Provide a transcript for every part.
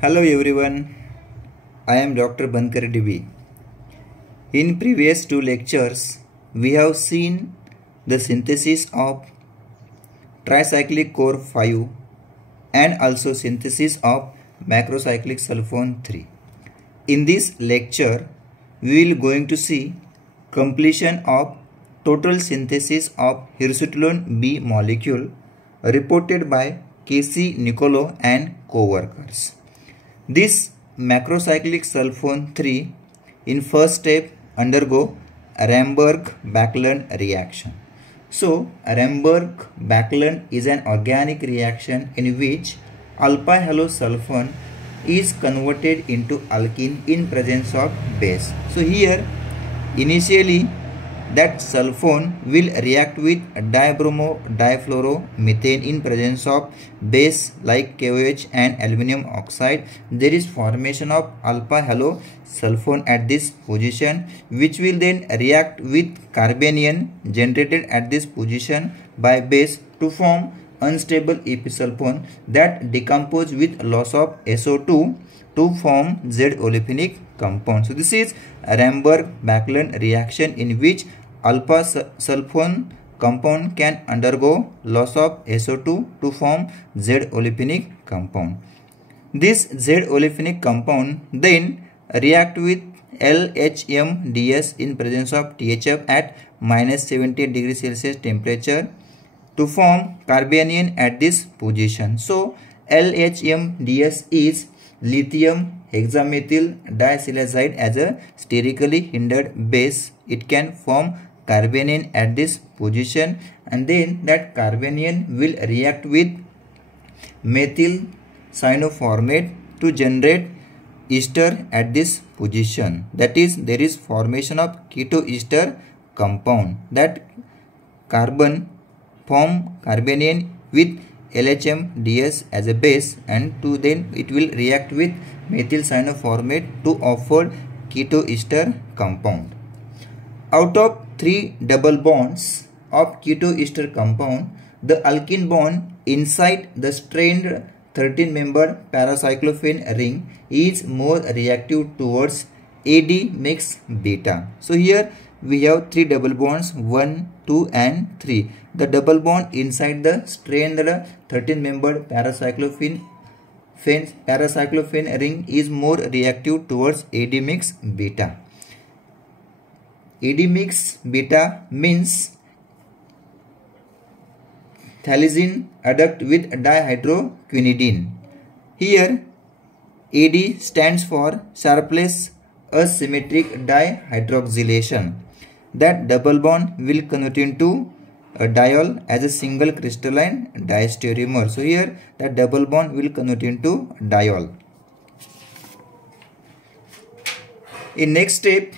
Hello everyone, I am Dr. Bankar DB. In previous two lectures, we have seen the synthesis of tricyclic core 5 and also synthesis of macrocyclic sulfone 3. In this lecture, we will going to see completion of total synthesis of hirsutolone B molecule reported by K.C. Nicolo and co-workers. This macrocyclic sulfone 3 in first step undergo Ramberg-Backlund reaction. So Ramberg-Backlund is an organic reaction in which alpha halosulfone is converted into alkene in presence of base. So here initially that sulfone will react with dibromo difluoromethane in presence of base like KOH and aluminum oxide. There is formation of alpha halo sulfone at this position, which will then react with carbanion generated at this position by base to form unstable episulfone that decompose with loss of SO2 to form Z-olefinic compound. So this is Ramberg-Backlund reaction in which alpha sulfone compound can undergo loss of SO2 to form Z-olefinic compound. This Z-olefinic compound then react with LHMDS in presence of THF at -70 degrees Celsius temperature to form carbanion at this position. So LHMDS is lithium hexamethyl disilazide as a sterically hindered base. It can form carbanion at this position, and then that carbanion will react with methyl cyanoformate to generate ester at this position. That is, there is formation of ketoester compound. That carbon form carbanion with LHMDS as a base, and to then it will react with methyl cyanoformate to offer ketoester compound. Out of 3 double bonds of ketoester compound, the alkene bond inside the strained 13-membered paracyclophane ring is more reactive towards AD mix beta. So here we have 3 double bonds, 1, 2 and 3. The double bond inside the strained 13-membered paracyclophane ring is more reactive towards AD mix beta. AD mix beta means phthalate adduct with dihydroquinidine. Here AD stands for sharpless asymmetric dihydroxylation. That double bond will convert into a diol as a single crystalline diastereomer. So here that double bond will convert into diol. In next step,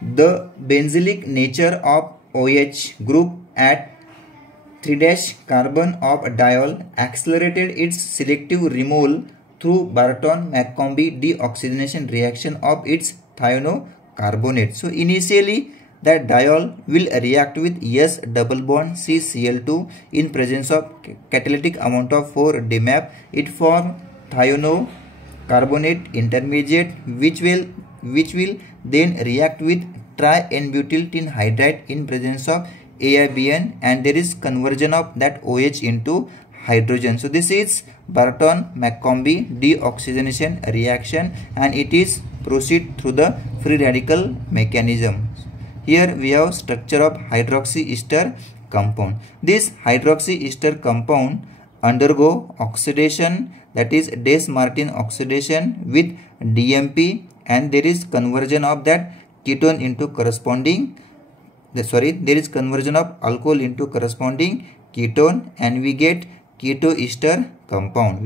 the benzylic nature of OH group at 3' carbon of diol accelerated its selective removal through Barton-McCombie deoxygenation reaction of its thiocarbonate. So initially that diol will react with S double bond CCl2 in presence of catalytic amount of 4-DMAP. It form thiocarbonate intermediate which will then react with tri-N-butyl tin hydride in presence of AIBN, and there is conversion of that OH into hydrogen. So this is Barton-McCombie deoxygenation reaction, and it is proceed through the free radical mechanism. Here we have structure of hydroxy ester compound. This hydroxy ester compound undergo oxidation, that is Des-Martin oxidation with DMP, and there is conversion of that ketone into corresponding there is conversion of alcohol into corresponding ketone, and we get ketoester compound.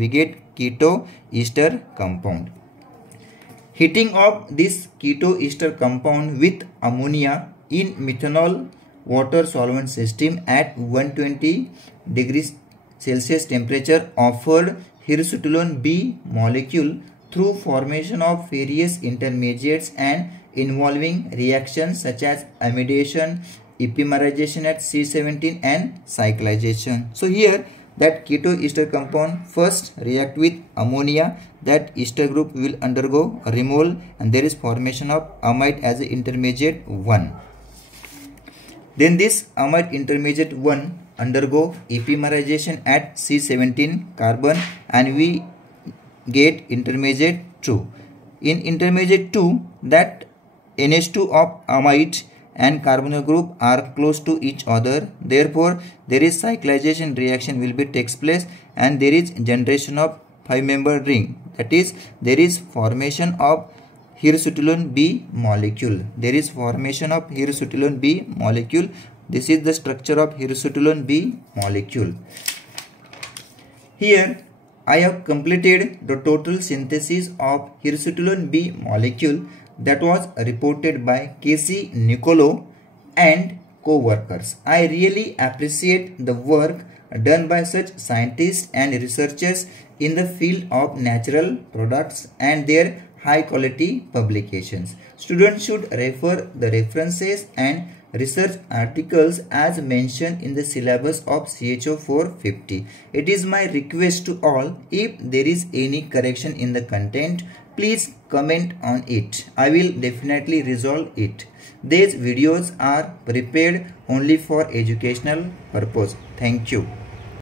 Heating of this ketoester compound with ammonia in methanol water solvent system at 120 degrees Celsius temperature offered hirsutolone B molecule through formation of various intermediates and involving reactions such as amidation, epimerization at C17 and cyclization. So here that keto ester compound first react with ammonia, that ester group will undergo remol, and there is formation of amide as an intermediate 1. Then this amide intermediate 1 undergo epimerization at C17 carbon and we get intermediate 2. In intermediate 2, that NH2 of amide and carbonyl group are close to each other. Therefore, there is cyclization reaction will be takes place and there is generation of 5-member ring. That is, there is formation of hierosutolone B molecule. There is formation of hierosutolone B molecule. This is the structure of hierosutolone B molecule. Here, I have completed the total synthesis of hierosutolone B molecule that was reported by K.C. Nicolo and co-workers. I really appreciate the work done by such scientists and researchers in the field of natural products and their high quality publications. Students should refer the references and research articles as mentioned in the syllabus of CHO 450. It is my request to all, if there is any correction in the content, please comment on it. I will definitely resolve it. These videos are prepared only for educational purpose. Thank you.